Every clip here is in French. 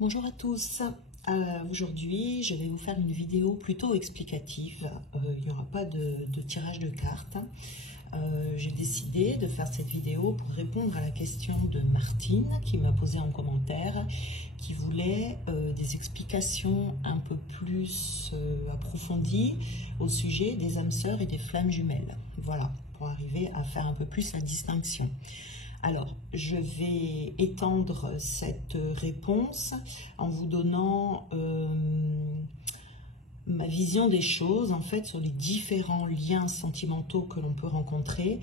Bonjour à tous. Aujourd'hui, je vais vous faire une vidéo plutôt explicative. Il n'y aura pas de tirage de cartes. J'ai décidé de faire cette vidéo pour répondre à la question de Martine qui m'a posé en commentaire, qui voulait des explications un peu plus approfondies au sujet des âmes sœurs et des flammes jumelles. Voilà, pour arriver à faire un peu plus la distinction. Alors, je vais étendre cette réponse en vous donnant ma vision des choses, en fait, sur les différents liens sentimentaux que l'on peut rencontrer,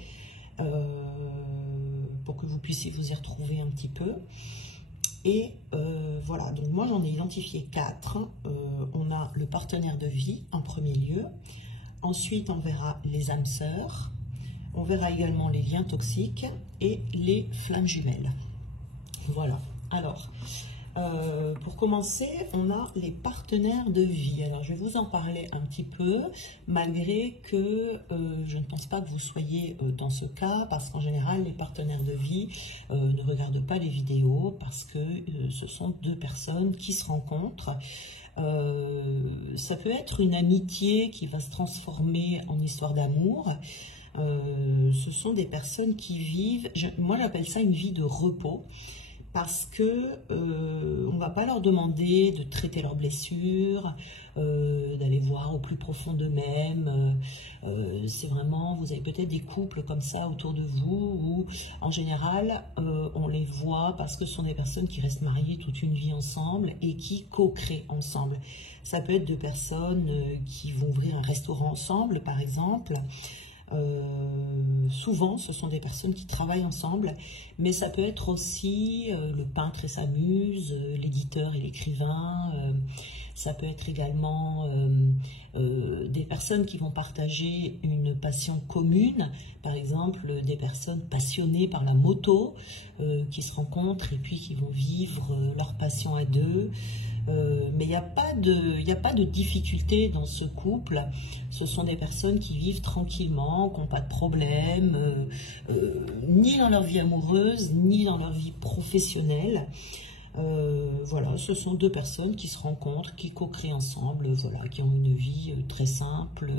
pour que vous puissiez vous y retrouver un petit peu. Et voilà, donc moi j'en ai identifié 4. On a le partenaire de vie en premier lieu. Ensuite, on verra les âmes sœurs. On verra également les liens toxiques et les flammes jumelles. Voilà. Alors, pour commencer, on a les partenaires de vie. Alors, je vais vous en parler un petit peu, malgré que je ne pense pas que vous soyez dans ce cas, parce qu'en général, les partenaires de vie ne regardent pas les vidéos, parce que ce sont deux personnes qui se rencontrent. Ça peut être une amitié qui va se transformer en histoire d'amour. Ce sont des personnes qui vivent, moi j'appelle ça une vie de repos, parce que on ne va pas leur demander de traiter leurs blessures, d'aller voir au plus profond d'eux-mêmes. C'est vraiment, vous avez peut-être des couples comme ça autour de vous, où en général on les voit parce que ce sont des personnes qui restent mariées toute une vie ensemble et qui co-créent ensemble. Ça peut être deux personnes qui vont ouvrir un restaurant ensemble, par exemple. Souvent ce sont des personnes qui travaillent ensemble, mais ça peut être aussi le peintre et sa muse, l'éditeur et l'écrivain. Ça peut être également des personnes qui vont partager une passion commune, par exemple des personnes passionnées par la moto qui se rencontrent et puis qui vont vivre leur passion à deux. Mais il n'y a pas de difficulté dans ce couple. Ce sont des personnes qui vivent tranquillement, qui n'ont pas de problème, ni dans leur vie amoureuse, ni dans leur vie professionnelle. Voilà, ce sont deux personnes qui se rencontrent, qui co-créent ensemble, voilà, qui ont une vie très simple,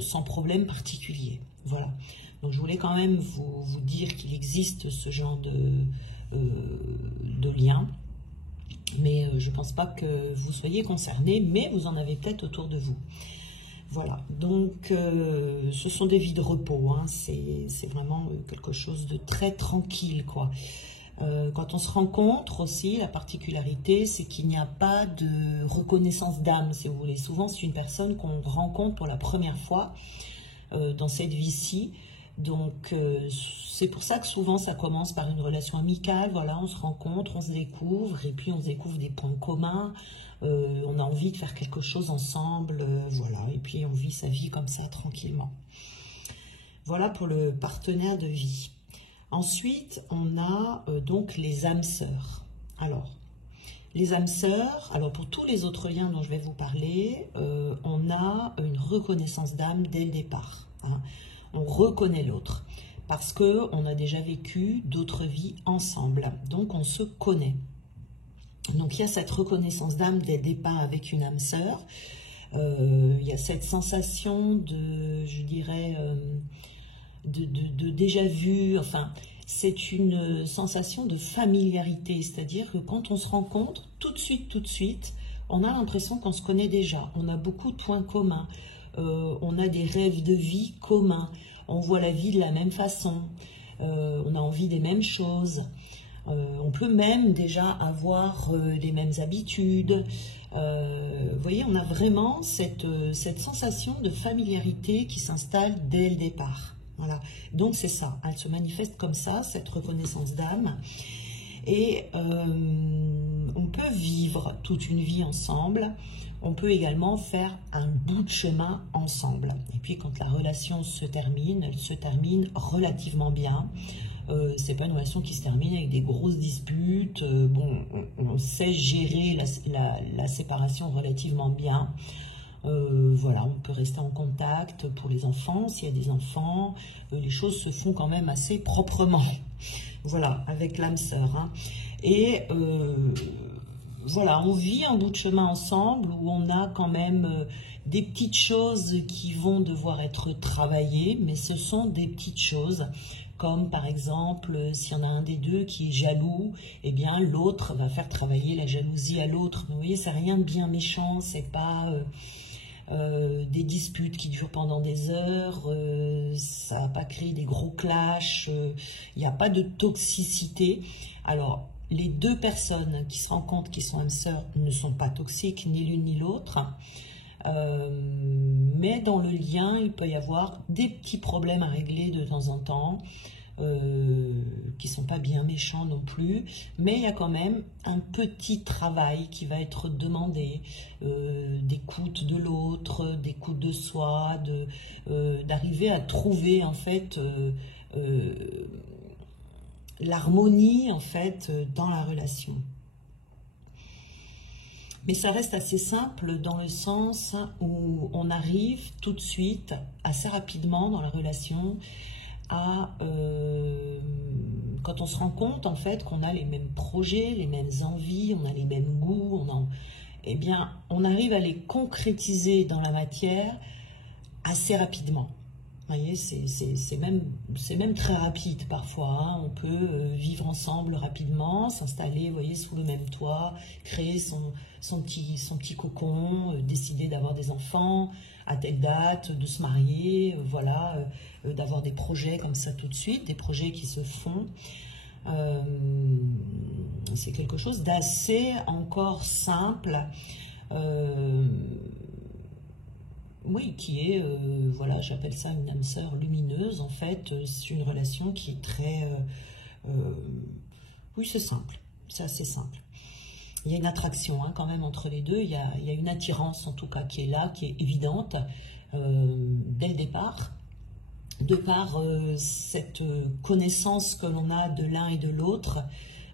sans problème particulier. Voilà. Donc je voulais quand même vous dire qu'il existe ce genre de lien. Mais je ne pense pas que vous soyez concernés, mais vous en avez peut-être autour de vous. Voilà, donc ce sont des vies de repos, hein. C'est vraiment quelque chose de très tranquille, quoi. Quand on se rencontre aussi, la particularité, c'est qu'il n'y a pas de reconnaissance d'âme, si vous voulez. Souvent, c'est une personne qu'on rencontre pour la première fois dans cette vie-ci. Donc, c'est pour ça que souvent, ça commence par une relation amicale. Voilà, on se rencontre, on se découvre, et puis on se découvre des points communs. On a envie de faire quelque chose ensemble, voilà. Et puis, on vit sa vie comme ça, tranquillement. Voilà pour le partenaire de vie. Ensuite, on a donc les âmes sœurs. Alors, les âmes sœurs, alors pour tous les autres liens dont je vais vous parler, on a une reconnaissance d'âme dès le départ, hein. On reconnaît l'autre parce qu'on a déjà vécu d'autres vies ensemble, donc on se connaît. Donc il y a cette reconnaissance d'âme dès le départ avec une âme sœur. Il y a cette sensation de, je dirais, de déjà vu, enfin, c'est une sensation de familiarité, c'est-à-dire que quand on se rencontre, tout de suite, on a l'impression qu'on se connaît déjà, on a beaucoup de points communs. On a des rêves de vie communs, on voit la vie de la même façon, on a envie des mêmes choses, on peut même déjà avoir les mêmes habitudes. Vous voyez, on a vraiment cette sensation de familiarité qui s'installe dès le départ. Voilà. Donc c'est ça, elle se manifeste comme ça, cette reconnaissance d'âme. Et on peut vivre toute une vie ensemble. On peut également faire un bout de chemin ensemble. Et puis quand la relation se termine, elle se termine relativement bien. C'est pas une relation qui se termine avec des grosses disputes. Bon, on sait gérer la séparation relativement bien. Voilà, on peut rester en contact pour les enfants. S'il y a des enfants, les choses se font quand même assez proprement. Voilà, avec l'âme sœur, hein. Et voilà, on vit un bout de chemin ensemble où on a quand même des petites choses qui vont devoir être travaillées, mais ce sont des petites choses, comme par exemple, s'il y en a un des deux qui est jaloux, eh bien l'autre va faire travailler la jalousie à l'autre. Vous voyez, c'est rien de bien méchant, c'est pas des disputes qui durent pendant des heures, ça va pas créer des gros clashs, il n'y a pas de toxicité. Alors, les deux personnes qui se rencontrent, qui sont âmes sœurs, ne sont pas toxiques, ni l'une ni l'autre. Mais dans le lien, il peut y avoir des petits problèmes à régler de temps en temps, qui ne sont pas bien méchants non plus, mais il y a quand même un petit travail qui va être demandé, d'écoute de l'autre, d'écoute de soi, d'arriver à trouver en fait l'harmonie en fait dans la relation. Mais ça reste assez simple dans le sens où on arrive tout de suite, assez rapidement dans la relation, à, quand on se rend compte en fait qu'on a les mêmes projets, les mêmes envies, on a les mêmes goûts, eh bien, on arrive à les concrétiser dans la matière assez rapidement. Vous voyez, c'est même très rapide parfois, hein. On peut vivre ensemble rapidement, s'installer, vous voyez, sous le même toit, créer son petit cocon, décider d'avoir des enfants à telle date, de se marier, voilà, d'avoir des projets comme ça tout de suite, des projets qui se font. C'est quelque chose d'assez encore simple. Oui, qui est, voilà, j'appelle ça une âme sœur lumineuse, en fait, c'est une relation qui est très, oui, c'est simple, c'est assez simple. Il y a une attraction hein, quand même entre les deux, il y a une attirance en tout cas qui est là, qui est évidente dès le départ, de par cette connaissance que l'on a de l'un et de l'autre.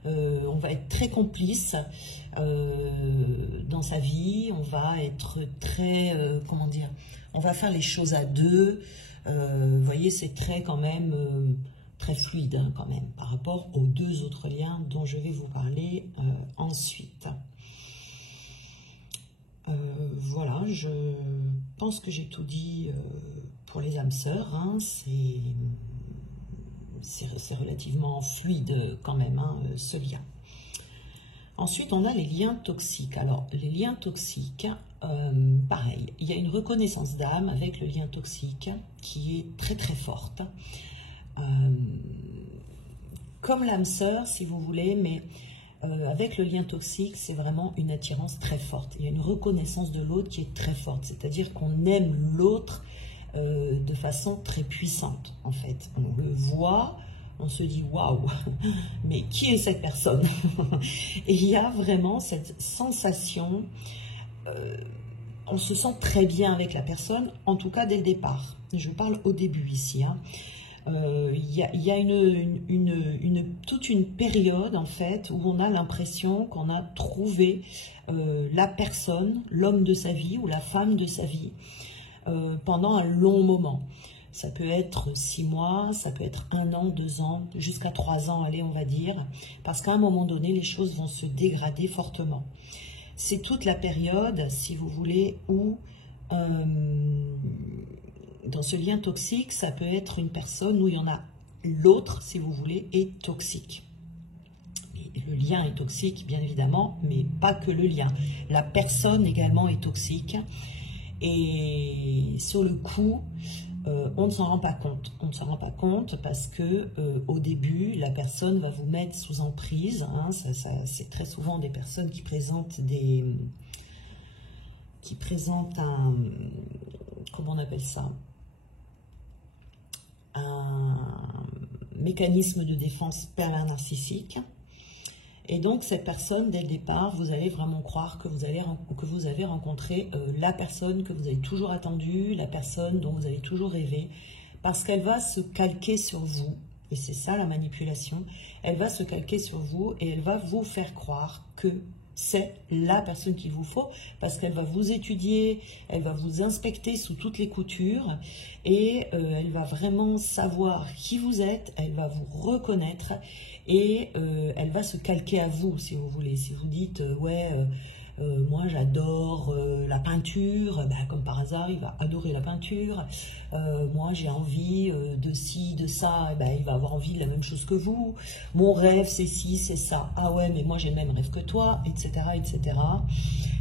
On va être très complice dans sa vie, on va être très, comment dire, on va faire les choses à deux, vous voyez, c'est très quand même, très fluide hein, quand même, par rapport aux deux autres liens dont je vais vous parler ensuite. Voilà, je pense que j'ai tout dit pour les âmes sœurs, hein, c'est relativement fluide quand même, hein, ce lien. Ensuite, on a les liens toxiques. Alors, les liens toxiques, pareil, il y a une reconnaissance d'âme avec le lien toxique qui est très très forte. Comme l'âme sœur, si vous voulez, mais avec le lien toxique, c'est vraiment une attirance très forte. Il y a une reconnaissance de l'autre qui est très forte, c'est-à-dire qu'on aime l'autre de façon très puissante, en fait. On le voit, on se dit « waouh, mais qui est cette personne ?» Et il y a vraiment cette sensation, on se sent très bien avec la personne, en tout cas dès le départ. Je parle au début ici, hein. Il y a toute une période en fait où on a l'impression qu'on a trouvé la personne, l'homme de sa vie ou la femme de sa vie pendant un long moment. Ça peut être 6 mois, ça peut être 1 an, 2 ans, jusqu'à 3 ans, allez, on va dire, parce qu'à un moment donné, les choses vont se dégrader fortement. C'est toute la période, si vous voulez, où dans ce lien toxique, ça peut être une personne où il y en a l'autre, si vous voulez, est toxique. Le lien est toxique, bien évidemment, mais pas que le lien. La personne également est toxique. Et sur le coup, on ne s'en rend pas compte. On ne s'en rend pas compte parce que au début, la personne va vous mettre sous emprise. Hein, c'est très souvent des personnes qui présentent un, comment on appelle ça, un mécanisme de défense pervers narcissique. Et donc, cette personne, dès le départ, vous allez vraiment croire que vous avez rencontré la personne que vous avez toujours attendue, la personne dont vous avez toujours rêvé, parce qu'elle va se calquer sur vous. Et c'est ça la manipulation. Elle va se calquer sur vous et elle va vous faire croire que c'est la personne qu'il vous faut, parce qu'elle va vous étudier, elle va vous inspecter sous toutes les coutures, et elle va vraiment savoir qui vous êtes, elle va vous reconnaître, et elle va se calquer à vous, si vous voulez. Si vous dites, moi j'adore la peinture, ben, comme par hasard il va adorer la peinture. Moi j'ai envie de ci, de ça, ben, il va avoir envie de la même chose que vous. Mon rêve c'est ci, c'est ça. Ah ouais, mais moi j'ai le même rêve que toi, etc. etc.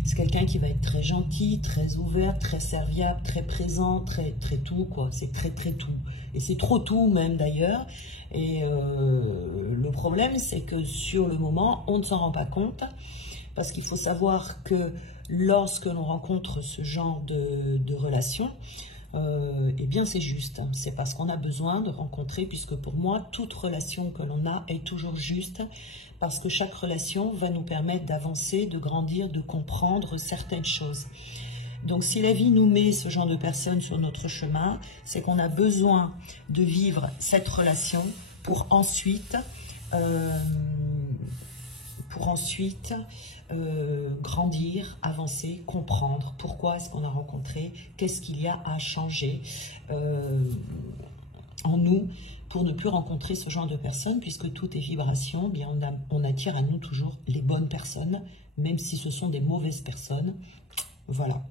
C'est quelqu'un qui va être très gentil, très ouvert, très serviable, très présent, très tout, quoi. C'est très tout. Et c'est trop tout même d'ailleurs. Et le problème c'est que sur le moment, on ne s'en rend pas compte. Parce qu'il faut savoir que lorsque l'on rencontre ce genre de relation, eh bien c'est juste. C'est parce qu'on a besoin de rencontrer, puisque pour moi, toute relation que l'on a est toujours juste, parce que chaque relation va nous permettre d'avancer, de grandir, de comprendre certaines choses. Donc si la vie nous met ce genre de personnes sur notre chemin, c'est qu'on a besoin de vivre cette relation pour ensuite grandir, avancer, comprendre pourquoi est-ce qu'on a rencontré, qu'est-ce qu'il y a à changer en nous pour ne plus rencontrer ce genre de personnes, puisque tout est vibration, bien on attire à nous toujours les bonnes personnes, même si ce sont des mauvaises personnes. Voilà.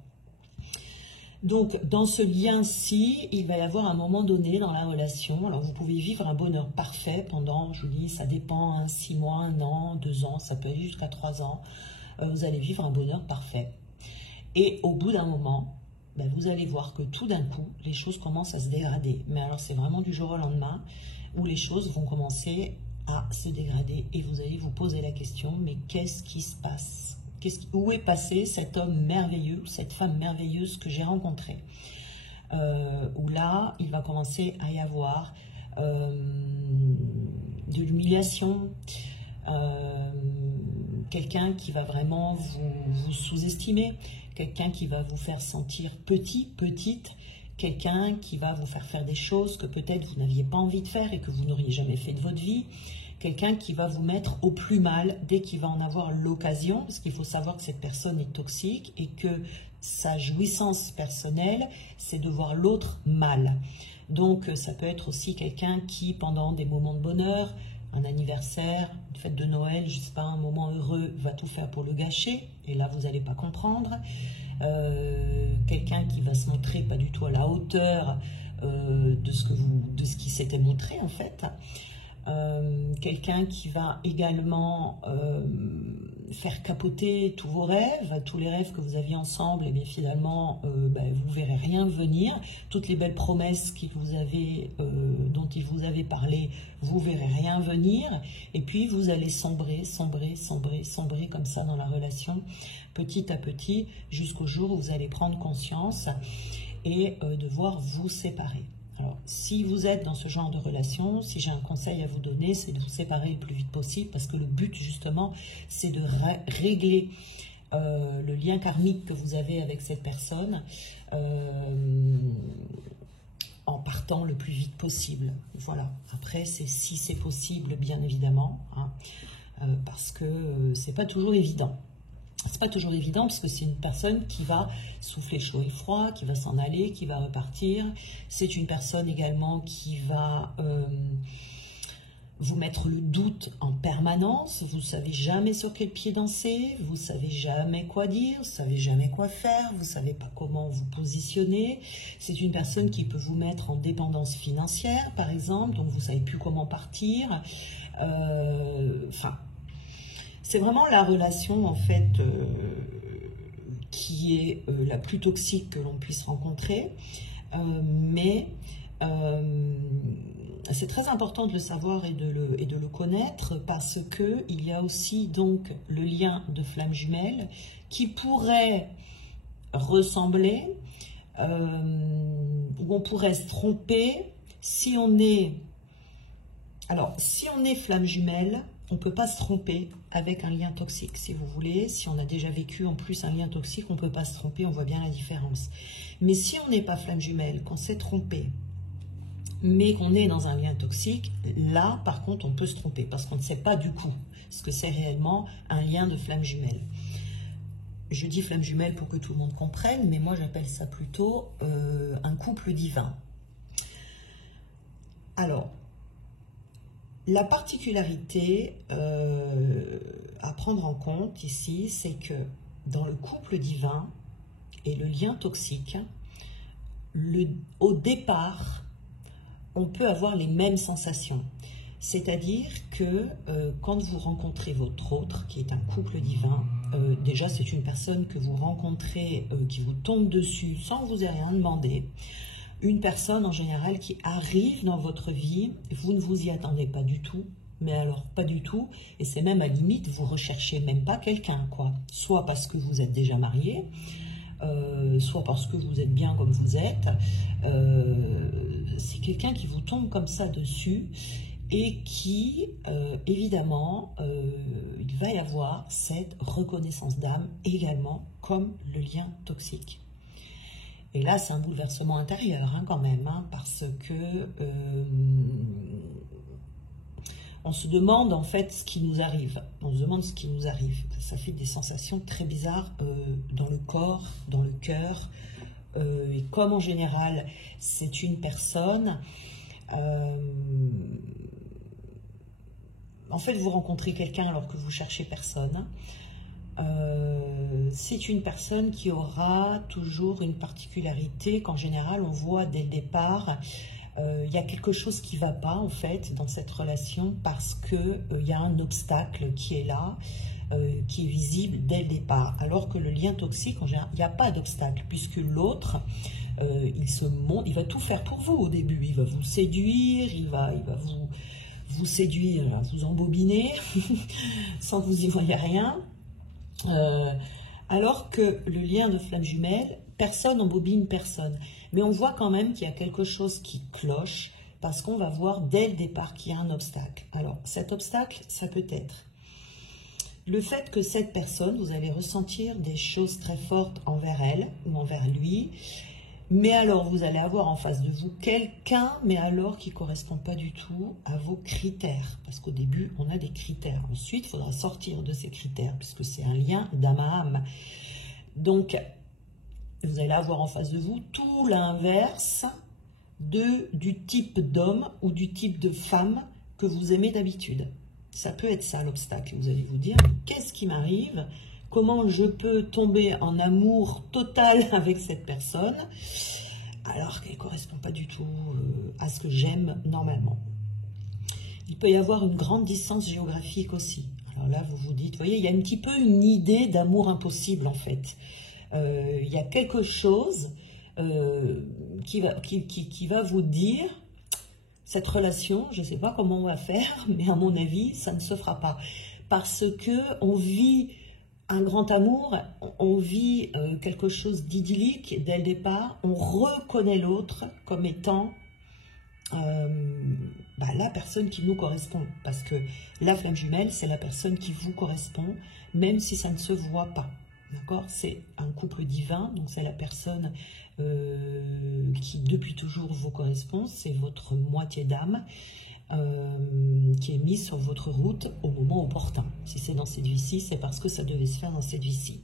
Donc, dans ce lien-ci, il va y avoir un moment donné dans la relation. Alors, vous pouvez vivre un bonheur parfait pendant, je vous dis, ça dépend, 6 mois, 1 an, 2 ans, ça peut aller jusqu'à 3 ans. Vous allez vivre un bonheur parfait. Et au bout d'un moment, ben, vous allez voir que tout d'un coup, les choses commencent à se dégrader. Mais alors, c'est vraiment du jour au lendemain où les choses vont commencer à se dégrader. Et vous allez vous poser la question, mais qu'est-ce qui se passe ? Où est passé cet homme merveilleux, cette femme merveilleuse que j'ai rencontrée, où là, il va commencer à y avoir de l'humiliation, quelqu'un qui va vraiment vous sous-estimer, quelqu'un qui va vous faire sentir petit, petite, quelqu'un qui va vous faire des choses que peut-être vous n'aviez pas envie de faire et que vous n'auriez jamais fait de votre vie. Quelqu'un qui va vous mettre au plus mal dès qu'il va en avoir l'occasion, parce qu'il faut savoir que cette personne est toxique et que sa jouissance personnelle, c'est de voir l'autre mal. Donc, ça peut être aussi quelqu'un qui, pendant des moments de bonheur, un anniversaire, une fête de Noël, je ne sais pas, un moment heureux, va tout faire pour le gâcher, et là, vous n'allez pas comprendre. Quelqu'un qui va se montrer pas du tout à la hauteur de ce qui s'était montré, en fait. Quelqu'un qui va également faire capoter tous vos rêves, tous les rêves que vous aviez ensemble, et bien finalement, vous verrez rien venir. Toutes les belles promesses dont il vous avait parlé, vous verrez rien venir. Et puis, vous allez sombrer comme ça dans la relation, petit à petit, jusqu'au jour où vous allez prendre conscience et devoir vous séparer. Alors, si vous êtes dans ce genre de relation, si j'ai un conseil à vous donner, c'est de vous séparer le plus vite possible, parce que le but, justement, c'est de régler le lien karmique que vous avez avec cette personne en partant le plus vite possible. Voilà. Après, si c'est possible, bien évidemment, hein, parce que c'est pas toujours évident. C'est pas toujours évident parce que c'est une personne qui va souffler chaud et froid, qui va s'en aller, qui va repartir. C'est une personne également qui va vous mettre le doute en permanence. Vous ne savez jamais sur quel pied danser, vous ne savez jamais quoi dire, vous ne savez jamais quoi faire, vous ne savez pas comment vous positionner. C'est une personne qui peut vous mettre en dépendance financière, par exemple, donc vous ne savez plus comment partir. C'est vraiment la relation, en fait, qui est la plus toxique que l'on puisse rencontrer. Mais c'est très important de le savoir et de le connaître, parce qu'il y a aussi donc le lien de flamme jumelle qui pourrait ressembler, où on pourrait se tromper si on est... Alors, si on est flamme jumelle, on ne peut pas se tromper avec un lien toxique, si vous voulez. Si on a déjà vécu en plus un lien toxique, on ne peut pas se tromper, on voit bien la différence. Mais si on n'est pas flamme jumelle, qu'on s'est trompé, mais qu'on est dans un lien toxique, là, par contre, on peut se tromper, parce qu'on ne sait pas du coup ce que c'est réellement un lien de flamme jumelle. Je dis flamme jumelle pour que tout le monde comprenne, mais moi j'appelle ça plutôt un couple divin. Alors, la particularité à prendre en compte ici, c'est que dans le couple divin et le lien toxique, au départ, on peut avoir les mêmes sensations. C'est-à-dire que quand vous rencontrez votre autre, qui est un couple divin, déjà c'est une personne que vous rencontrez, qui vous tombe dessus sans que vous ayez rien demandé. Une personne en général qui arrive dans votre vie, vous ne vous y attendez pas du tout, mais alors pas du tout, et c'est même à la limite, vous recherchez même pas quelqu'un, quoi. Soit parce que vous êtes déjà marié, soit parce que vous êtes bien comme vous êtes, c'est quelqu'un qui vous tombe comme ça dessus, et qui, évidemment, il va y avoir cette reconnaissance d'âme également, comme le lien toxique. Et là, c'est un bouleversement intérieur, hein, quand même, hein, parce que on se demande en fait ce qui nous arrive. On se demande ce qui nous arrive. Ça fait des sensations très bizarres dans le corps, dans le cœur. Et comme en général, c'est une personne... en fait, vous rencontrez quelqu'un alors que vous cherchez personne. C'est une personne qui aura toujours une particularité qu'en général on voit dès le départ. Il y a quelque chose qui ne va pas en fait dans cette relation parce qu'il y a un obstacle qui est là, qui est visible dès le départ. Alors que le lien toxique, en général, il n'y a pas d'obstacle puisque l'autre, il va tout faire pour vous au début. Il va vous séduire, il va vous séduire, vous embobiner sans que vous y voyez rien. Alors que le lien de flamme jumelle, personne embobine personne. Mais on voit quand même qu'il y a quelque chose qui cloche parce qu'on va voir dès le départ qu'il y a un obstacle. Alors, cet obstacle, ça peut être le fait que cette personne, vous allez ressentir des choses très fortes envers elle ou envers lui, mais alors vous allez avoir en face de vous quelqu'un, mais alors qui ne correspond pas du tout à vos critères. Parce qu'au début, on a des critères. Ensuite, il faudra sortir de ces critères, puisque c'est un lien d'âme à âme. Donc, vous allez avoir en face de vous tout l'inverse du type d'homme ou du type de femme que vous aimez d'habitude. Ça peut être ça l'obstacle. Vous allez vous dire, qu'est-ce qui m'arrive ? Comment je peux tomber en amour total avec cette personne alors qu'elle ne correspond pas du tout à ce que j'aime normalement. Il peut y avoir une grande distance géographique aussi. Alors là, vous vous dites, vous voyez, il y a un petit peu une idée d'amour impossible en fait. Il y a quelque chose qui va vous dire, cette relation, je ne sais pas comment on va faire, mais à mon avis, ça ne se fera pas. Parce qu'on vit un grand amour, on vit quelque chose d'idyllique dès le départ, on reconnaît l'autre comme étant la personne qui nous correspond. Parce que la flamme jumelle, c'est la personne qui vous correspond, même si ça ne se voit pas. D'accord? C'est un couple divin, donc c'est la personne qui depuis toujours vous correspond, c'est votre moitié d'âme qui est mise sur votre route au moment opportun. Si c'est dans cette vie-ci, c'est parce que ça devait se faire dans cette vie-ci.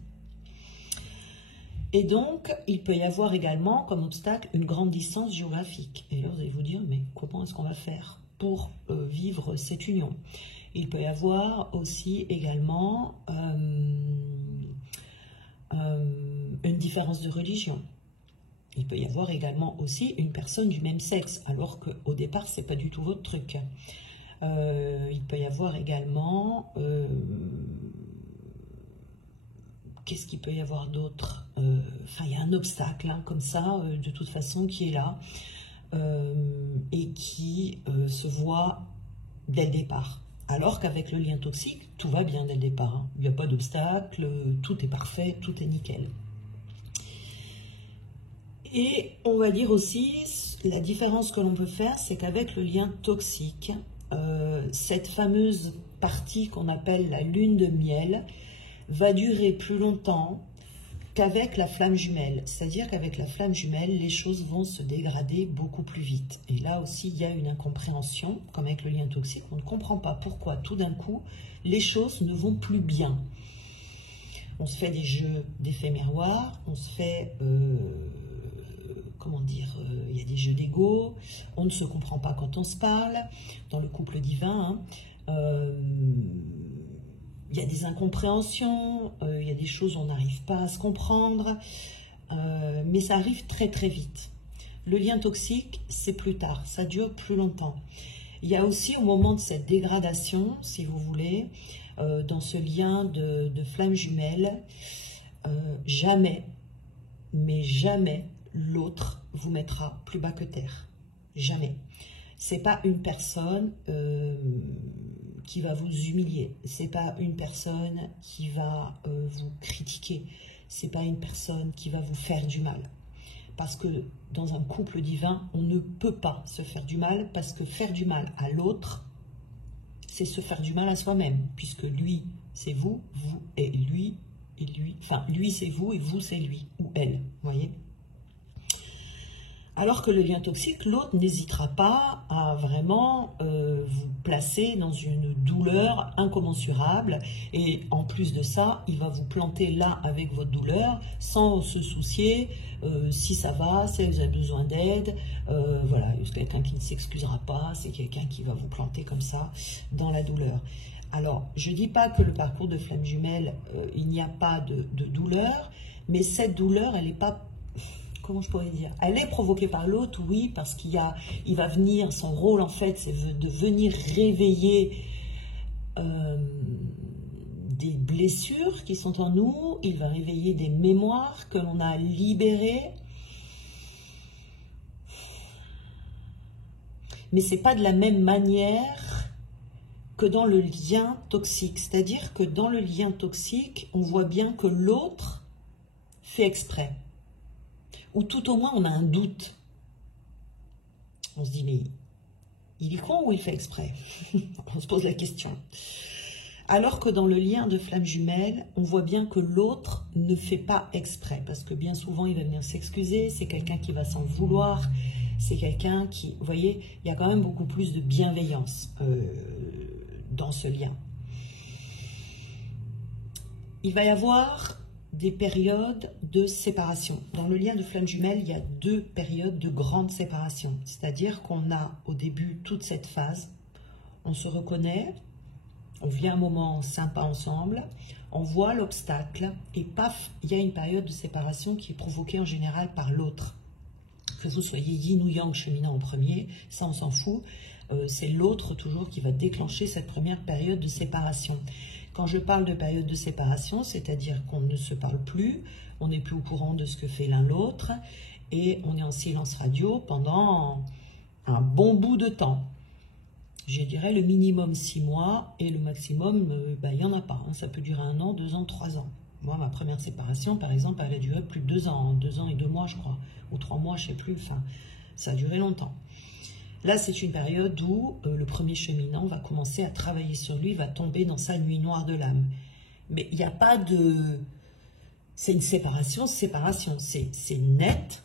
Et donc, il peut y avoir également comme obstacle une grande distance géographique. Et là, vous allez vous dire, mais comment est-ce qu'on va faire pour vivre cette union? Il peut y avoir aussi également une différence de religion. Il peut y avoir également aussi une personne du même sexe, alors qu'au départ, ce n'est pas du tout votre truc. Il peut y avoir également... qu'est-ce qu'il peut y avoir d'autre? Enfin, il y a un obstacle, hein, comme ça, de toute façon, qui est là, et qui se voit dès le départ. Alors qu'avec le lien toxique, tout va bien dès le départ. Hein. Il n'y a pas d'obstacle, tout est parfait, tout est nickel. Et on va dire aussi, la différence que l'on peut faire, c'est qu'avec le lien toxique, cette fameuse partie qu'on appelle la lune de miel va durer plus longtemps, qu'avec la flamme jumelle. C'est-à-dire qu'avec la flamme jumelle, les choses vont se dégrader beaucoup plus vite. Et là aussi, il y a une incompréhension, comme avec le lien toxique. On ne comprend pas pourquoi, tout d'un coup, les choses ne vont plus bien. On se fait des jeux d'éphéméroir, on se fait... comment dire, il y a des jeux d'ego, on ne se comprend pas quand on se parle, dans le couple divin, hein. Il y a des incompréhensions, il y a des choses où on n'arrive pas à se comprendre, mais ça arrive très très vite. Le lien toxique, c'est plus tard, ça dure plus longtemps. Il y a aussi au moment de cette dégradation, si vous voulez, dans ce lien de flamme jumelle, jamais, mais jamais, l'autre vous mettra plus bas que terre. Jamais. C'est pas une personne qui va vous humilier. C'est pas une personne qui va vous critiquer. C'est pas une personne qui va vous faire du mal. Parce que dans un couple divin, on ne peut pas se faire du mal, parce que faire du mal à l'autre, c'est se faire du mal à soi-même, puisque lui, c'est vous, vous et lui, enfin, lui c'est vous et vous c'est lui, ou elle, voyez. Alors que le lien toxique, l'autre n'hésitera pas à vraiment vous placer dans une douleur incommensurable. Et en plus de ça, il va vous planter là avec votre douleur sans se soucier si ça va, si vous avez besoin d'aide. Voilà, c'est quelqu'un qui ne s'excusera pas, c'est quelqu'un qui va vous planter comme ça dans la douleur. Alors, je ne dis pas que le parcours de flamme jumelle, il n'y a pas de douleur, mais cette douleur, elle n'est pas... Comment je pourrais dire? Elle est provoquée par l'autre, oui, parce qu'il va venir, son rôle en fait, c'est de venir réveiller des blessures qui sont en nous, il va réveiller des mémoires que l'on a libérées. Mais ce n'est pas de la même manière que dans le lien toxique. C'est-à-dire que dans le lien toxique, on voit bien que l'autre fait exprès. Ou tout au moins, on a un doute. On se dit, mais il est con ou il fait exprès? On se pose la question. Alors que dans le lien de flamme jumelle, on voit bien que l'autre ne fait pas exprès. Parce que bien souvent, il va venir s'excuser. C'est quelqu'un qui va s'en vouloir. C'est quelqu'un qui... Vous voyez, il y a quand même beaucoup plus de bienveillance dans ce lien. Il va y avoir des périodes de séparation. Dans le lien de flamme jumelle, il y a 2 périodes de grande séparation. C'est-à-dire qu'on a au début toute cette phase, on se reconnaît, on vit un moment sympa ensemble, on voit l'obstacle et paf, il y a une période de séparation qui est provoquée en général par l'autre. Que vous soyez yin ou yang cheminant en premier, ça on s'en fout, c'est l'autre toujours qui va déclencher cette première période de séparation. Quand je parle de période de séparation, c'est-à-dire qu'on ne se parle plus, on n'est plus au courant de ce que fait l'un l'autre, et on est en silence radio pendant un bon bout de temps. Je dirais le minimum 6 mois, et le maximum, il n'y en a pas. Hein. Ça peut durer 1 an, 2 ans, 3 ans. Moi, ma première séparation, par exemple, elle a duré plus de 2 ans, 2 ans et 2 mois, je crois, ou 3 mois, je ne sais plus, enfin, ça a duré longtemps. Là, c'est une période où le premier cheminant va commencer à travailler sur lui, va tomber dans sa nuit noire de l'âme. Mais il n'y a pas de... C'est une séparation, c'est net,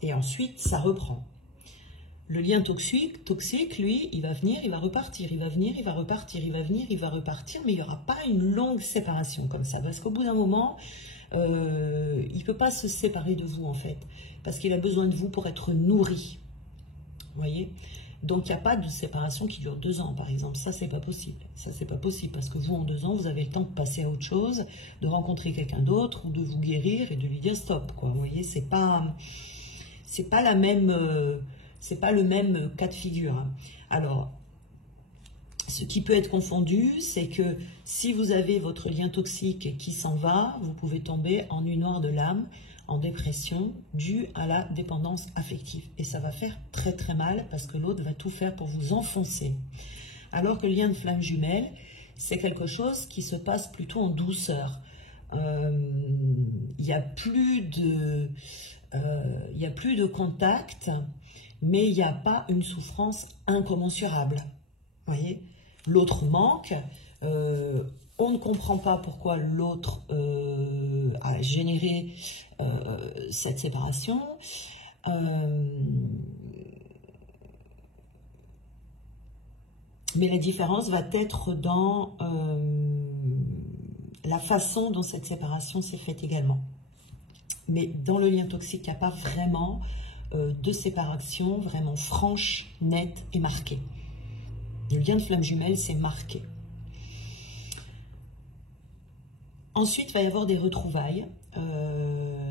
et ensuite, ça reprend. Le lien toxique, lui, il va venir, il va repartir, il va venir, il va repartir, il va venir, il va repartir, mais il n'y aura pas une longue séparation comme ça, parce qu'au bout d'un moment, il ne peut pas se séparer de vous, en fait, parce qu'il a besoin de vous pour être nourri. Vous voyez? Donc, il n'y a pas de séparation qui dure 2 ans, par exemple. Ça, c'est pas possible. Ça, c'est pas possible parce que vous, en 2 ans, vous avez le temps de passer à autre chose, de rencontrer quelqu'un d'autre ou de vous guérir et de lui dire stop, quoi. Vous voyez? C'est pas la même, c'est pas le même cas de figure. Hein. Alors, ce qui peut être confondu, c'est que si vous avez votre lien toxique qui s'en va, vous pouvez tomber en nuit noire de l'âme, en dépression due à la dépendance affective. Et ça va faire très très mal parce que l'autre va tout faire pour vous enfoncer. Alors que le lien de flamme jumelle, c'est quelque chose qui se passe plutôt en douceur. Il n'y a plus de contact, mais il n'y a pas une souffrance incommensurable. Vous voyez, l'autre manque, On ne comprend pas pourquoi l'autre a généré cette séparation. Mais la différence va être dans la façon dont cette séparation s'est faite également. Mais dans le lien toxique, il n'y a pas vraiment de séparation vraiment franche, nette et marquée. Le lien de flamme jumelle, c'est marqué. Ensuite, il va y avoir des retrouvailles.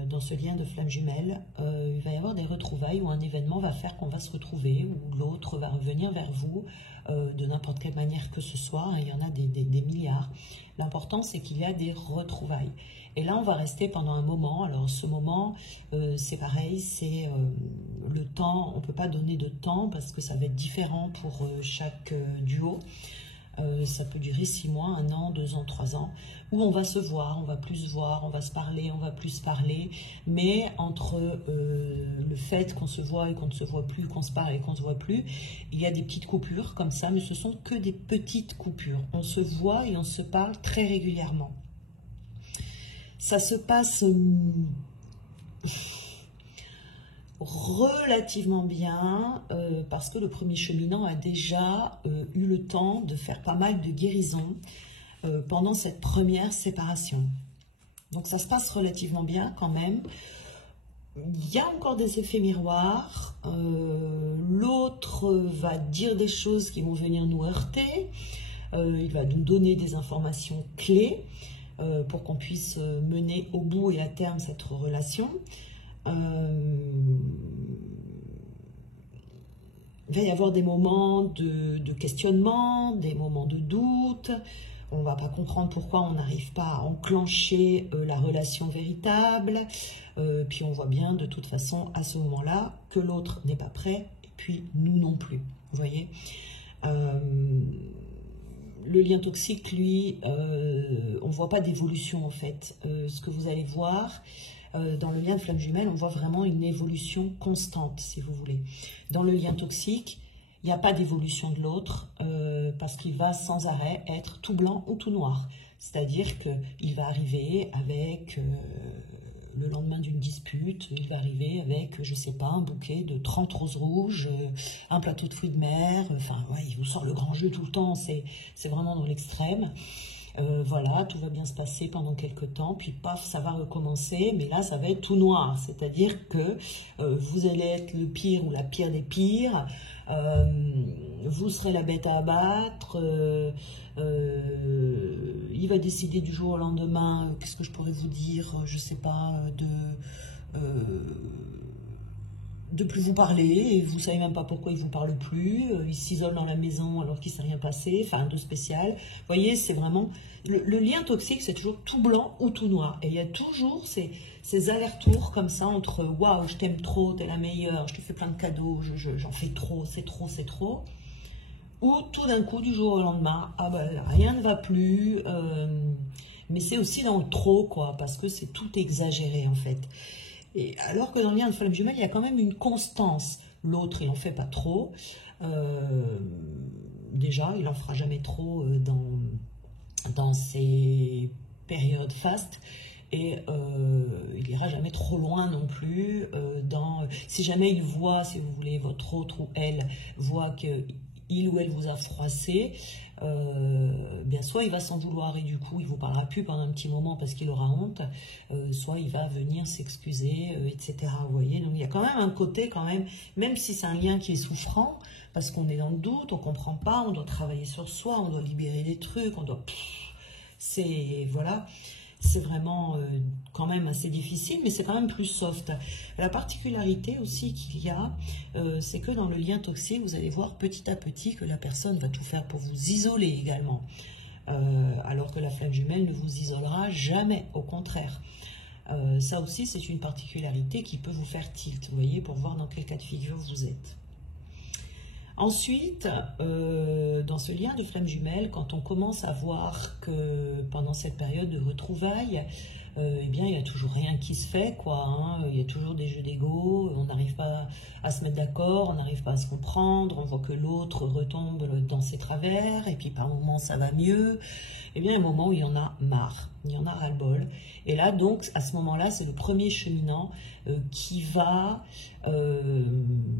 Dans ce lien de flamme jumelle, il va y avoir des retrouvailles où un événement va faire qu'on va se retrouver, où l'autre va revenir vers vous de n'importe quelle manière que ce soit. Il y en a des milliards. L'important, c'est qu'il y a des retrouvailles. Et là, on va rester pendant un moment. Alors, ce moment, c'est pareil, c'est le temps. On ne peut pas donner de temps parce que ça va être différent pour chaque duo. Ça peut durer 6 mois, 1 an, 2 ans, 3 ans, où on va se voir, on va plus se voir, on va se parler, on va plus se parler, mais entre le fait qu'on se voit et qu'on ne se voit plus, qu'on se parle et qu'on ne se voit plus, il y a des petites coupures comme ça, mais ce sont que des petites coupures. On se voit et on se parle très régulièrement. Ça se passe relativement bien parce que le premier cheminant a déjà eu le temps de faire pas mal de guérison pendant cette première séparation. Donc ça se passe relativement bien quand même. Il y a encore des effets miroirs. L'autre va dire des choses qui vont venir nous heurter. Il va nous donner des informations clés pour qu'on puisse mener au bout et à terme cette relation. Il va y avoir des moments de questionnement, des moments de doute. On ne va pas comprendre pourquoi on n'arrive pas à enclencher la relation véritable. Puis on voit bien de toute façon à ce moment-là que l'autre n'est pas prêt et puis nous non plus. Vous voyez, le lien toxique, lui, on ne voit pas d'évolution en fait. Ce que vous allez voir dans le lien de flamme jumelle, on voit vraiment une évolution constante, si vous voulez. Dans le lien toxique, il n'y a pas d'évolution de l'autre parce qu'il va sans arrêt être tout blanc ou tout noir. C'est-à-dire qu'il va arriver avec, le lendemain d'une dispute, il va arriver avec, je ne sais pas, un bouquet de 30 roses rouges, un plateau de fruits de mer, enfin, ouais, il vous sort le grand jeu tout le temps, c'est vraiment dans l'extrême. Voilà, tout va bien se passer pendant quelques temps, puis paf, ça va recommencer, mais là, ça va être tout noir, c'est-à-dire que vous allez être le pire ou la pire des pires, vous serez la bête à abattre, il va décider du jour au lendemain, qu'est-ce que je pourrais vous dire, je sais pas, de plus vous parler, et vous savez même pas pourquoi il vous parle plus, il s'isole dans la maison alors qu'il ne s'est rien passé, enfin de spécial. Vous voyez, c'est vraiment, le lien toxique, c'est toujours tout blanc ou tout noir, et il y a toujours ces allers-retours comme ça entre « waouh, je t'aime trop, t'es la meilleure, je te fais plein de cadeaux, j'en fais trop, c'est trop », ou tout d'un coup, du jour au lendemain, ah ben rien ne va plus, mais c'est aussi dans le trop, quoi, parce que c'est tout exagéré en fait. Et alors que dans le lien de flamme jumelle, il y a quand même une constance. L'autre, il n'en fait pas trop. Déjà, il n'en fera jamais trop dans ses périodes fastes. Et il n'ira jamais trop loin non plus. Si jamais il voit, si vous voulez, votre autre ou elle voit qu'il ou elle vous a froissé, bien soit il va s'en vouloir et du coup il vous parlera plus pendant un petit moment parce qu'il aura honte, soit il va venir s'excuser, etc. Vous voyez, donc il y a quand même un côté quand même si c'est un lien qui est souffrant, parce qu'on est dans le doute, on comprend pas, on doit travailler sur soi, on doit libérer des trucs, on doit, voilà. C'est vraiment quand même assez difficile, mais c'est quand même plus soft. La particularité aussi qu'il y a, c'est que dans le lien toxique, vous allez voir petit à petit que la personne va tout faire pour vous isoler également. Alors que la flamme jumelle ne vous isolera jamais, au contraire. Ça aussi, c'est une particularité qui peut vous faire tilt, vous voyez, pour voir dans quel cas de figure vous êtes. Ensuite, dans ce lien de flamme jumelle, quand on commence à voir que pendant cette période de retrouvailles, eh bien, il n'y a toujours rien qui se fait, quoi. Hein. Il y a toujours des jeux d'ego, on n'arrive pas à se mettre d'accord, on n'arrive pas à se comprendre, on voit que l'autre retombe dans ses travers, et puis par moments ça va mieux. Eh bien, il y a un moment où il y en a marre, il y en a ras-le-bol. Et là, donc, à ce moment-là, c'est le premier cheminant qui va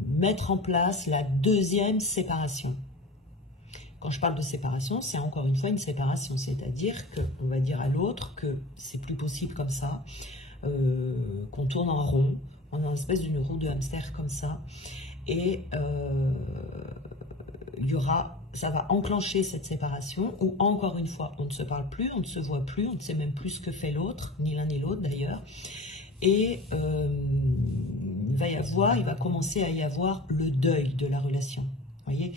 mettre en place la deuxième séparation. Quand je parle de séparation, c'est encore une fois une séparation, c'est-à-dire qu'on va dire à l'autre que c'est plus possible comme ça, qu'on tourne en rond, on a une espèce d'une roue de hamster comme ça, et ça va enclencher cette séparation où encore une fois on ne se parle plus, on ne se voit plus, on ne sait même plus ce que fait l'autre, ni l'un ni l'autre d'ailleurs, et il va commencer à y avoir le deuil de la relation, voyez.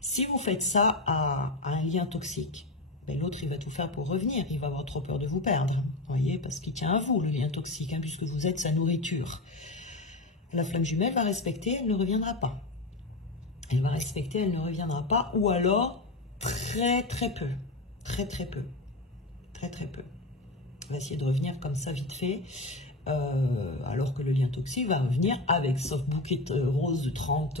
Si vous faites ça à un lien toxique, ben l'autre il va tout faire pour revenir, il va avoir trop peur de vous perdre, voyez, parce qu'il tient à vous le lien toxique, hein, puisque vous êtes sa nourriture. La flamme jumelle va respecter, elle ne reviendra pas. Elle va respecter, elle ne reviendra pas, ou alors très très peu, très très peu, très très peu. Elle va essayer de revenir comme ça vite fait, alors que le lien toxique va revenir avec son bouquet rose de 30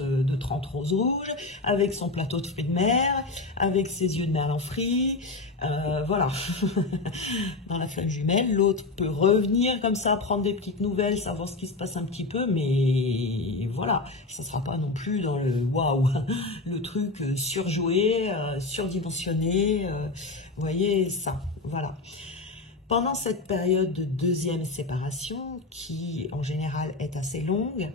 roses rouges, avec son plateau de fruits de mer, avec ses yeux de merlan frit, voilà. Dans la flamme jumelle, l'autre peut revenir comme ça, prendre des petites nouvelles, savoir ce qui se passe un petit peu, mais voilà, ça ne sera pas non plus dans le waouh, le truc surjoué, surdimensionné, vous voyez ça, voilà. Pendant cette période de deuxième séparation, qui en général est assez longue,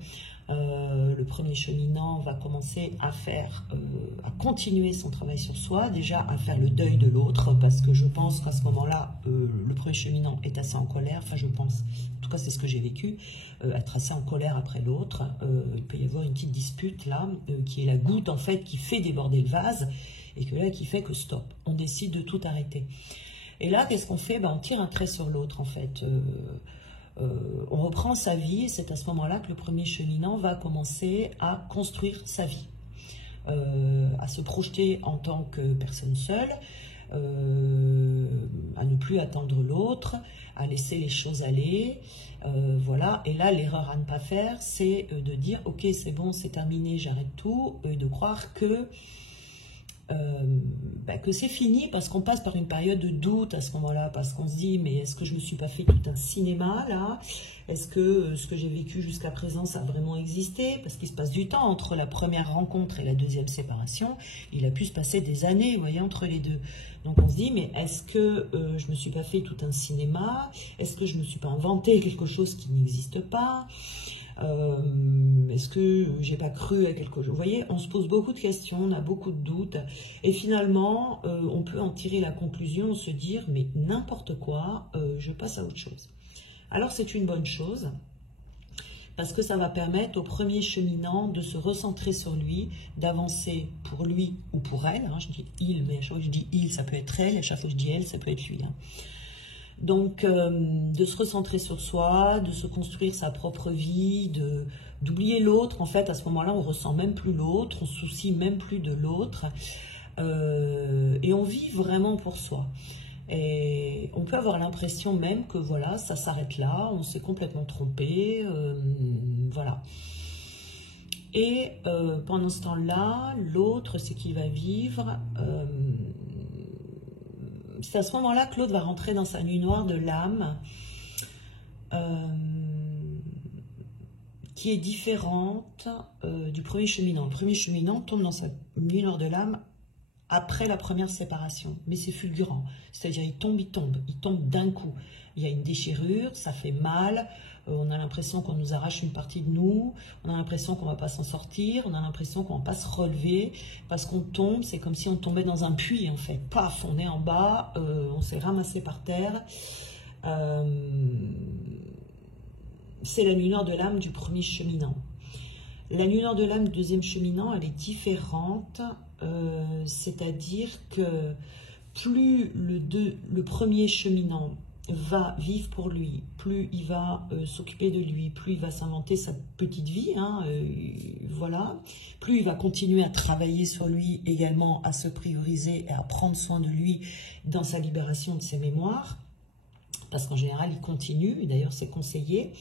le premier cheminant va commencer à continuer son travail sur soi, déjà à faire le deuil de l'autre, parce que je pense qu'à ce moment-là, le premier cheminant est assez en colère, enfin je pense, en tout cas c'est ce que j'ai vécu, être assez en colère après l'autre, il peut y avoir une petite dispute là, qui est la goutte en fait qui fait déborder le vase, et que là qui fait que stop, on décide de tout arrêter. Et là, qu'est-ce qu'on fait? On tire un trait sur l'autre, en fait. On reprend sa vie, et c'est à ce moment-là que le premier cheminant va commencer à construire sa vie, à se projeter en tant que personne seule, à ne plus attendre l'autre, à laisser les choses aller, voilà. Et là, l'erreur à ne pas faire, c'est de dire « Ok, c'est bon, c'est terminé, j'arrête tout », et de croire que c'est fini, parce qu'on passe par une période de doute à ce moment-là, parce qu'on se dit mais est-ce que je me suis pas fait tout un cinéma là? Est-ce que ce que j'ai vécu jusqu'à présent ça a vraiment existé? Parce qu'il se passe du temps entre la première rencontre et la deuxième séparation, il a pu se passer des années, vous voyez, entre les deux. Donc on se dit mais est-ce que je me suis pas fait tout un cinéma? Est-ce que je me suis pas inventé quelque chose qui n'existe pas? Est-ce que j'ai pas cru à quelque chose? Vous voyez, on se pose beaucoup de questions, on a beaucoup de doutes, et finalement, on peut en tirer la conclusion, se dire, mais n'importe quoi, je passe à autre chose. Alors c'est une bonne chose, parce que ça va permettre au premier cheminant de se recentrer sur lui, d'avancer pour lui ou pour elle, hein, je dis il, mais à chaque fois que je dis il, ça peut être elle, à chaque fois que je dis elle, ça peut être lui, hein. Donc, de se recentrer sur soi, de se construire sa propre vie, d'oublier l'autre. En fait, à ce moment-là, on ressent même plus l'autre, on se soucie même plus de l'autre. Et on vit vraiment pour soi. Et on peut avoir l'impression même que voilà, ça s'arrête là, on s'est complètement trompé, voilà. Et pendant ce temps-là, l'autre, c'est qu'il va vivre... c'est à ce moment-là que l'autre va rentrer dans sa nuit noire de l'âme, qui est différente du premier cheminant. Le premier cheminant tombe dans sa nuit noire de l'âme après la première séparation, mais c'est fulgurant, c'est-à-dire il tombe d'un coup. Il y a une déchirure, ça fait mal, on a l'impression qu'on nous arrache une partie de nous, on a l'impression qu'on ne va pas s'en sortir, on a l'impression qu'on ne va pas se relever, parce qu'on tombe, c'est comme si on tombait dans un puits en fait. Paf, on est en bas, on s'est ramassé par terre. C'est la nuit noire de l'âme du premier cheminant. La nuit noire de l'âme du deuxième cheminant, elle est différente, c'est-à-dire que plus le premier cheminant va vivre pour lui, plus il va s'occuper de lui, plus il va s'inventer sa petite vie, hein, voilà, plus il va continuer à travailler sur lui également, à se prioriser et à prendre soin de lui dans sa libération de ses mémoires, parce qu'en général, il continue, d'ailleurs c'est conseillé.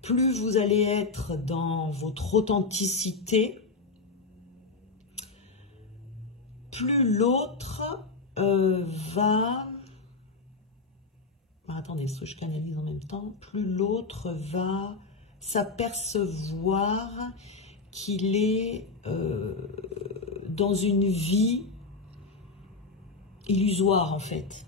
Plus vous allez être dans votre authenticité, plus l'autre va... Attendez, est-ce que je canalise en même temps? Plus l'autre va s'apercevoir qu'il est dans une vie illusoire en fait.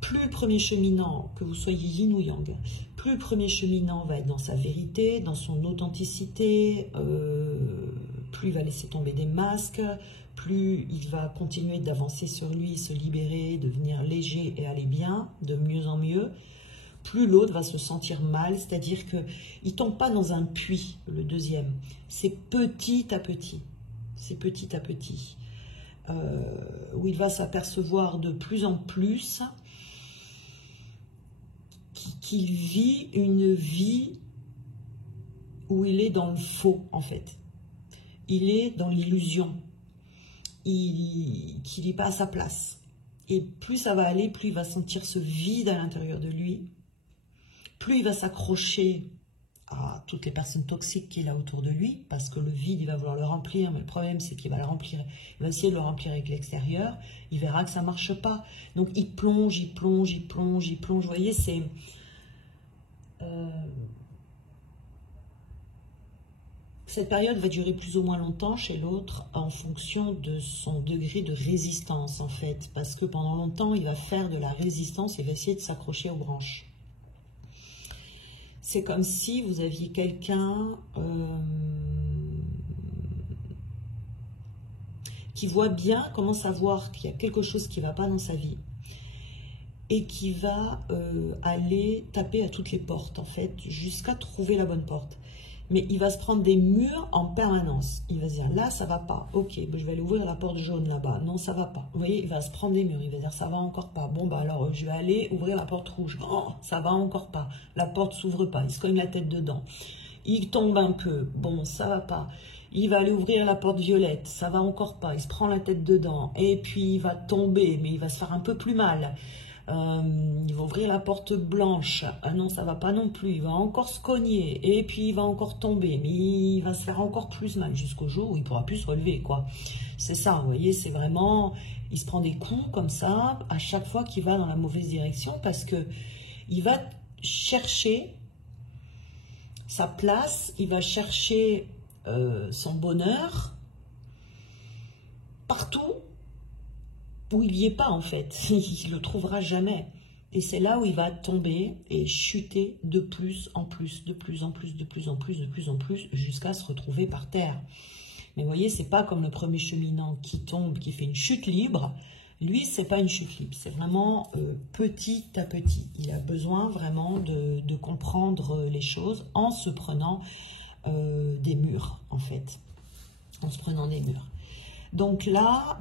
Plus le premier cheminant, que vous soyez yin ou yang, plus le premier cheminant va être dans sa vérité, dans son authenticité, plus il va laisser tomber des masques, plus il va continuer d'avancer sur lui, se libérer, devenir léger et aller bien, de mieux en mieux, plus l'autre va se sentir mal, c'est-à-dire qu'il ne tombe pas dans un puits, le deuxième, c'est petit à petit, c'est petit à petit, où il va s'apercevoir de plus en plus qu'il vit une vie où il est dans le faux, en fait. Il est dans l'illusion. Qu'il n'est pas à sa place. Et plus ça va aller, plus il va sentir ce vide à l'intérieur de lui. Plus il va s'accrocher à toutes les personnes toxiques qu'il a autour de lui, parce que le vide, il va vouloir le remplir, mais le problème, c'est qu'il va le remplir, il va essayer de le remplir avec l'extérieur, il verra que ça ne marche pas. Donc, il plonge, il plonge, il plonge, il plonge. Vous voyez, c'est... Cette période va durer plus ou moins longtemps chez l'autre en fonction de son degré de résistance, en fait, parce que pendant longtemps, il va faire de la résistance, il va essayer de s'accrocher aux branches. C'est comme si vous aviez quelqu'un qui voit bien, commence à voir qu'il y a quelque chose qui ne va pas dans sa vie et qui va aller taper à toutes les portes, en fait, jusqu'à trouver la bonne porte. Mais il va se prendre des murs en permanence. Il va se dire, là, ça ne va pas. Ok, je vais aller ouvrir la porte jaune là-bas. Non, ça ne va pas. Vous voyez, il va se prendre des murs. Il va dire, ça ne va encore pas. Bon, bah alors, je vais aller ouvrir la porte rouge. Oh, ça ne va encore pas. La porte ne s'ouvre pas. Il se cogne la tête dedans. Il tombe un peu. Bon, ça ne va pas. Il va aller ouvrir la porte violette. Ça ne va encore pas. Il se prend la tête dedans. Et puis, il va tomber, mais il va se faire un peu plus mal. Il va ouvrir la porte blanche, ah non ça va pas non plus, il va encore se cogner, et puis il va encore tomber, mais il va se faire encore plus mal, jusqu'au jour où il pourra plus se relever, quoi. C'est ça, vous voyez, c'est vraiment, il se prend des coups comme ça, à chaque fois qu'il va dans la mauvaise direction, parce que il va chercher sa place, il va chercher son bonheur, partout, où il n'y est pas en fait, il ne le trouvera jamais. Et c'est là où il va tomber et chuter de plus en plus, de plus en plus, de plus en plus, de plus en plus, jusqu'à se retrouver par terre. Mais vous voyez, c'est pas comme le premier cheminant qui tombe, qui fait une chute libre. Lui, c'est pas une chute libre, c'est vraiment petit à petit. Il a besoin vraiment de comprendre les choses en se prenant des murs, en fait. En se prenant des murs. Donc là...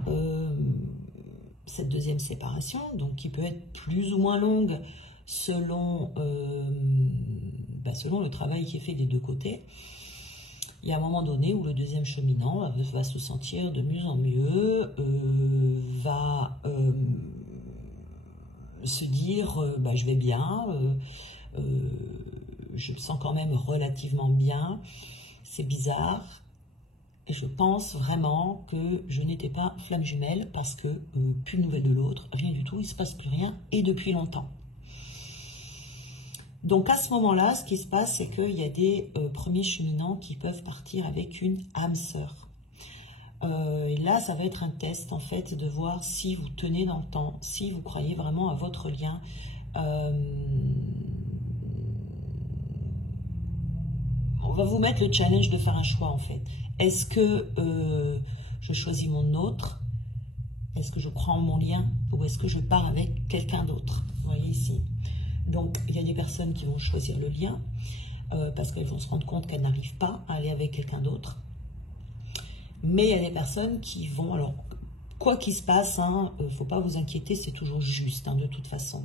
cette deuxième séparation, donc qui peut être plus ou moins longue selon, selon le travail qui est fait des deux côtés, il y a un moment donné où le deuxième cheminant va se sentir de mieux en mieux, va se dire je vais bien, je me sens quand même relativement bien, c'est bizarre. Et je pense vraiment que je n'étais pas flamme jumelle parce que plus de nouvelles de l'autre, rien du tout, il ne se passe plus rien et depuis longtemps. Donc à ce moment-là, ce qui se passe, c'est qu'il y a des premiers cheminants qui peuvent partir avec une âme sœur. Et là, ça va être un test en fait de voir si vous tenez dans le temps, si vous croyez vraiment à votre lien. On va vous mettre le challenge de faire un choix en fait. Est-ce que je choisis mon autre? Est-ce que je crois en mon lien? Ou est-ce que je pars avec quelqu'un d'autre? Vous voyez ici. Donc, il y a des personnes qui vont choisir le lien parce qu'elles vont se rendre compte qu'elles n'arrivent pas à aller avec quelqu'un d'autre. Mais il y a des personnes qui vont... Alors, quoi qu'il se passe, il ne faut pas vous inquiéter, c'est toujours juste, de toute façon.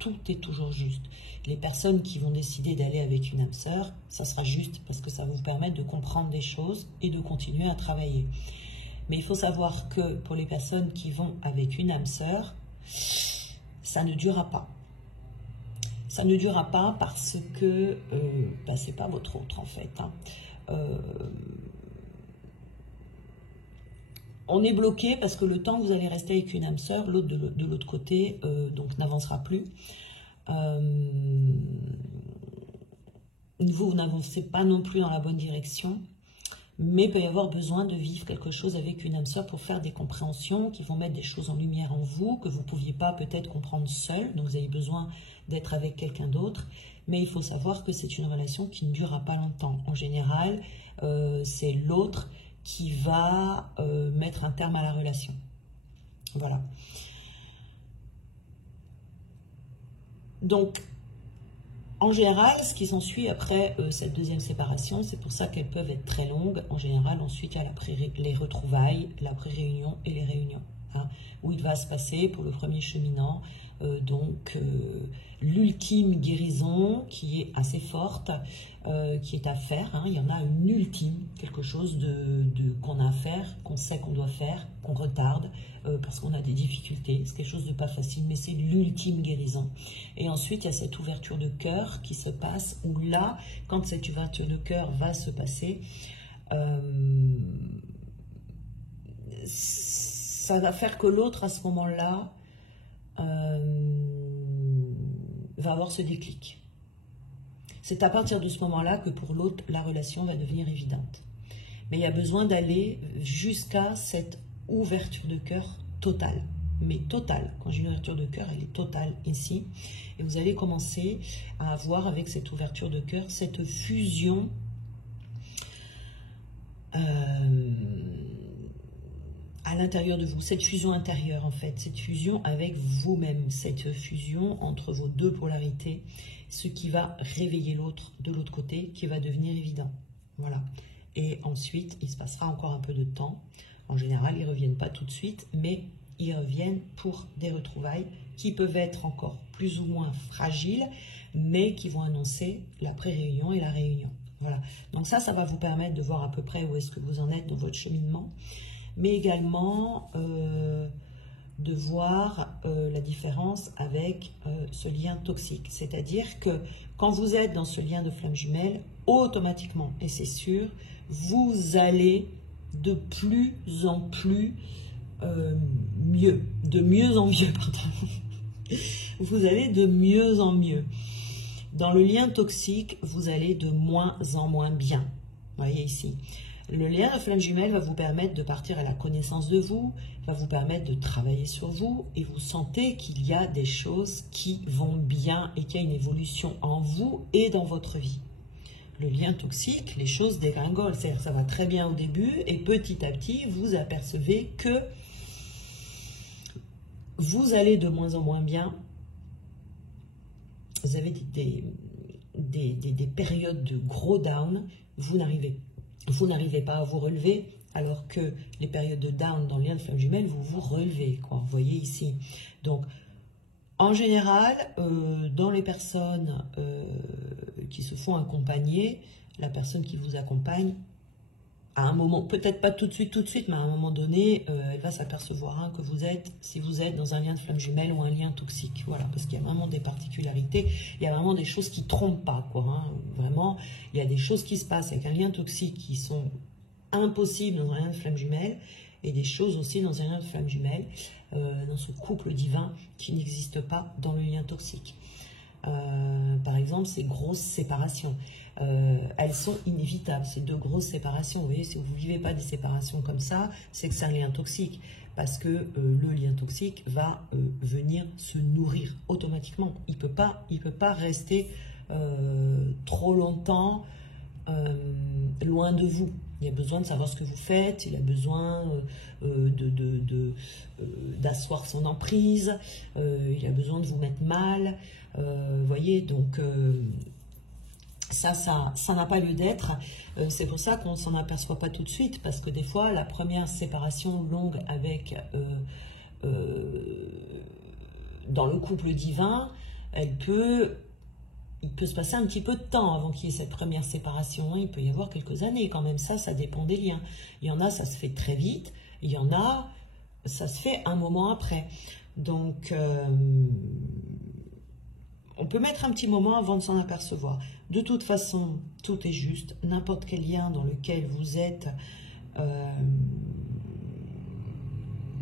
Tout est toujours juste. Les personnes qui vont décider d'aller avec une âme sœur, ça sera juste parce que ça va vous permettre de comprendre des choses et de continuer à travailler. Mais il faut savoir que pour les personnes qui vont avec une âme sœur, ça ne durera pas. Ça ne durera pas parce que c'est pas votre autre en fait. Hein. On est bloqué parce que le temps que vous allez rester avec une âme sœur, l'autre de l'autre côté donc n'avancera plus. Vous n'avancez pas non plus dans la bonne direction, mais il peut y avoir besoin de vivre quelque chose avec une âme sœur pour faire des compréhensions qui vont mettre des choses en lumière en vous, que vous ne pouviez pas peut-être comprendre seul, donc vous avez besoin d'être avec quelqu'un d'autre, mais il faut savoir que c'est une relation qui ne durera pas longtemps. En général, c'est l'autre qui va mettre un terme à la relation. Voilà. Donc, en général, ce qui s'ensuit après cette deuxième séparation, c'est pour ça qu'elles peuvent être très longues. En général, ensuite, il y a les retrouvailles, la pré-réunion et les réunions. Hein, où il va se passer pour le premier cheminant, l'ultime guérison qui est assez forte, qui est à faire. Hein, il y en a une ultime, quelque chose qu'on a à faire, qu'on sait qu'on doit faire, qu'on retarde parce qu'on a des difficultés. C'est quelque chose de pas facile, mais c'est l'ultime guérison. Et ensuite, il y a cette ouverture de cœur qui se passe, où là, quand cette ouverture de cœur va se passer, ça va faire que l'autre, à ce moment-là, va avoir ce déclic. C'est à partir de ce moment-là que pour l'autre, la relation va devenir évidente. Mais il y a besoin d'aller jusqu'à cette ouverture de cœur totale. Mais totale. Quand j'ai une ouverture de cœur, elle est totale ici. Et vous allez commencer à avoir avec cette ouverture de cœur, cette fusion à l'intérieur de vous, cette fusion intérieure en fait, cette fusion avec vous-même, cette fusion entre vos deux polarités, ce qui va réveiller l'autre de l'autre côté, qui va devenir évident. Voilà. Et ensuite, il se passera encore un peu de temps. En général, ils ne reviennent pas tout de suite, mais ils reviennent pour des retrouvailles qui peuvent être encore plus ou moins fragiles, mais qui vont annoncer la pré-réunion et la réunion. Voilà. Donc ça va vous permettre de voir à peu près où est-ce que vous en êtes dans votre cheminement, mais également de voir la différence avec ce lien toxique. C'est-à-dire que quand vous êtes dans ce lien de flamme jumelle, automatiquement, et c'est sûr, vous allez de plus en plus mieux, de mieux en mieux, pardon. Vous allez de mieux en mieux. Dans le lien toxique, vous allez de moins en moins bien. Vous voyez ici. Le lien de flamme jumelle va vous permettre de partir à la connaissance de vous, va vous permettre de travailler sur vous, et vous sentez qu'il y a des choses qui vont bien et qu'il y a une évolution en vous et dans votre vie. Le lien toxique, les choses dégringolent, c'est-à-dire ça va très bien au début et petit à petit, vous apercevez que vous allez de moins en moins bien. Vous avez des périodes de gros down, vous n'arrivez pas à vous relever, alors que les périodes de down dans le lien de flamme jumelle, vous vous relevez, quoi. Vous voyez ici. Donc, en général, dans les personnes qui se font accompagner, la personne qui vous accompagne, à un moment, peut-être pas tout de suite, mais à un moment donné, elle va s'apercevoir que vous êtes, si vous êtes dans un lien de flamme jumelle ou un lien toxique, voilà, parce qu'il y a vraiment des particularités, il y a vraiment des choses qui ne trompent pas, quoi, hein. Vraiment, il y a des choses qui se passent avec un lien toxique qui sont impossibles dans un lien de flamme jumelle, et des choses aussi dans un lien de flamme jumelle, dans ce couple divin qui n'existe pas dans le lien toxique. Par exemple, ces grosses séparations, elles sont inévitables, ces deux grosses séparations. Vous voyez, si vous ne vivez pas des séparations comme ça, c'est que c'est un lien toxique, parce que le lien toxique va venir se nourrir automatiquement. Il ne peut pas rester trop longtemps loin de vous. Il a besoin de savoir ce que vous faites, il a besoin d'asseoir son emprise, il a besoin de vous mettre mal, voyez, donc ça n'a pas lieu d'être. C'est pour ça qu'on ne s'en aperçoit pas tout de suite, parce que des fois, la première séparation longue avec dans le couple divin, il peut se passer un petit peu de temps avant qu'il y ait cette première séparation. Il peut y avoir quelques années quand même. Ça dépend des liens. Il y en a, ça se fait très vite. Il Il y en a, ça se fait un moment après. Donc, on peut mettre un petit moment avant de s'en apercevoir. De toute façon, tout est juste. N'importe quel lien dans lequel vous êtes,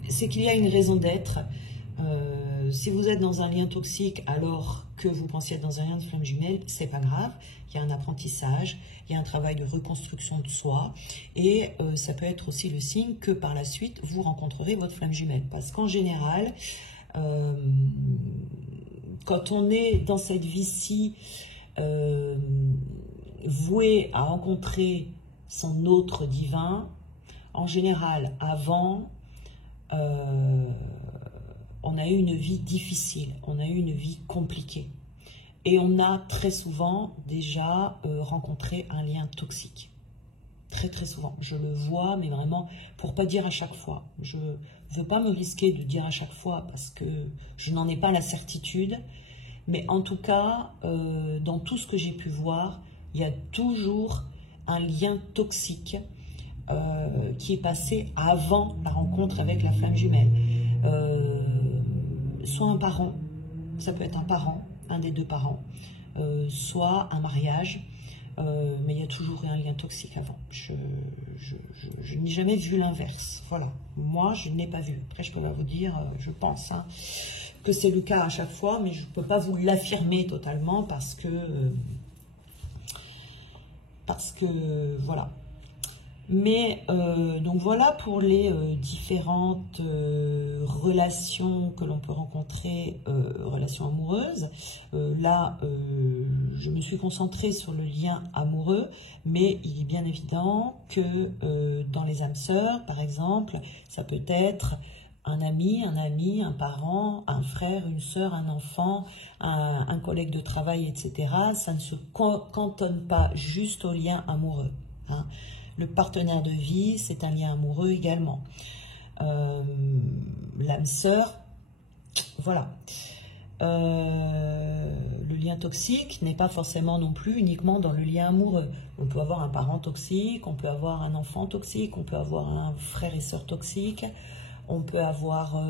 c'est qu'il y a une raison d'être. Si vous êtes dans un lien toxique alors que vous pensiez être dans un lien de flamme jumelle, c'est pas grave. Il y a un apprentissage, il y a un travail de reconstruction de soi et ça peut être aussi le signe que par la suite vous rencontrerez votre flamme jumelle. Parce qu'en général, quand on est dans cette vie-ci voué à rencontrer son autre divin, en général avant, on a eu une vie difficile, on a eu une vie compliquée. Et on a très souvent déjà rencontré un lien toxique. Très très souvent. Je le vois, mais vraiment, pour pas dire à chaque fois. Je ne veux pas me risquer de dire à chaque fois parce que je n'en ai pas la certitude. Mais en tout cas, dans tout ce que j'ai pu voir, il y a toujours un lien toxique qui est passé avant la rencontre avec la flamme jumelle. Soit un parent, ça peut être un parent, un des deux parents, soit un mariage, mais il y a toujours un lien toxique avant. Je n'ai jamais vu l'inverse. Voilà, moi je n'ai pas vu. Après je peux pas vous dire, je pense que c'est le cas à chaque fois, mais je ne peux pas vous l'affirmer totalement parce que voilà. Mais donc voilà pour les différentes relations que l'on peut rencontrer, relations amoureuses. Là, je me suis concentrée sur le lien amoureux, mais il est bien évident que dans les âmes sœurs, par exemple, ça peut être un ami, un parent, un frère, une sœur, un enfant, un collègue de travail, etc. Ça ne se cantonne pas juste au lien amoureux, hein. Le partenaire de vie, c'est un lien amoureux également. L'âme sœur, voilà. Le lien toxique n'est pas forcément non plus uniquement dans le lien amoureux. On peut avoir un parent toxique, on peut avoir un enfant toxique, on peut avoir un frère et sœur toxique, on peut avoir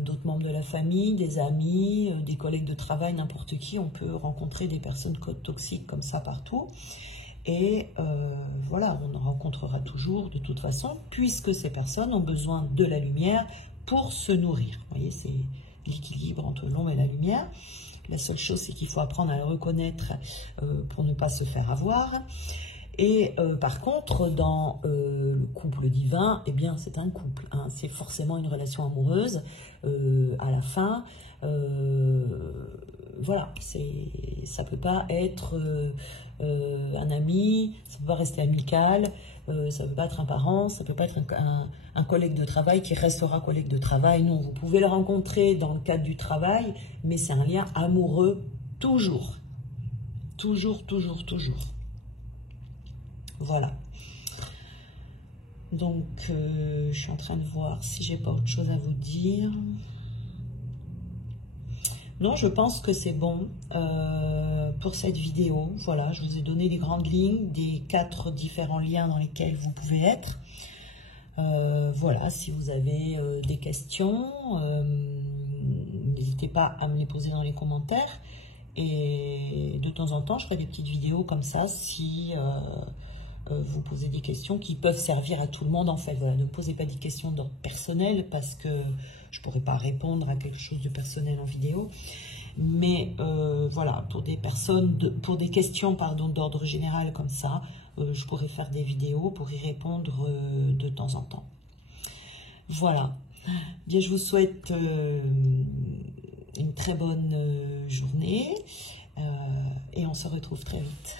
d'autres membres de la famille, des amis, des collègues de travail, n'importe qui. On peut rencontrer des personnes toxiques comme ça partout. Et voilà, on en rencontrera toujours de toute façon, puisque ces personnes ont besoin de la lumière pour se nourrir. Vous voyez, c'est l'équilibre entre l'ombre et la lumière. La seule chose, c'est qu'il faut apprendre à le reconnaître pour ne pas se faire avoir. Et par contre, dans le couple divin, eh bien, c'est un couple, hein, c'est forcément une relation amoureuse à la fin. Voilà, ça peut pas être un ami, ça peut pas rester amical, ça peut pas être un parent, ça peut pas être un collègue de travail qui restera collègue de travail. Non, vous pouvez le rencontrer dans le cadre du travail, mais c'est un lien amoureux toujours. Toujours, toujours, toujours. Voilà. Donc, je suis en train de voir si j'ai pas autre chose à vous dire. Non, je pense que c'est bon pour cette vidéo. Voilà, je vous ai donné les grandes lignes des 4 différents liens dans lesquels vous pouvez être. Voilà, si vous avez des questions, n'hésitez pas à me les poser dans les commentaires. Et de temps en temps, je ferai des petites vidéos comme ça si vous posez des questions qui peuvent servir à tout le monde en fait. Voilà, ne posez pas des questions d'ordre personnel parce que je ne pourrais pas répondre à quelque chose de personnel en vidéo. Mais voilà, pour des questions d'ordre général comme ça, je pourrais faire des vidéos pour y répondre de temps en temps. Voilà. Bien, je vous souhaite une très bonne journée et on se retrouve très vite.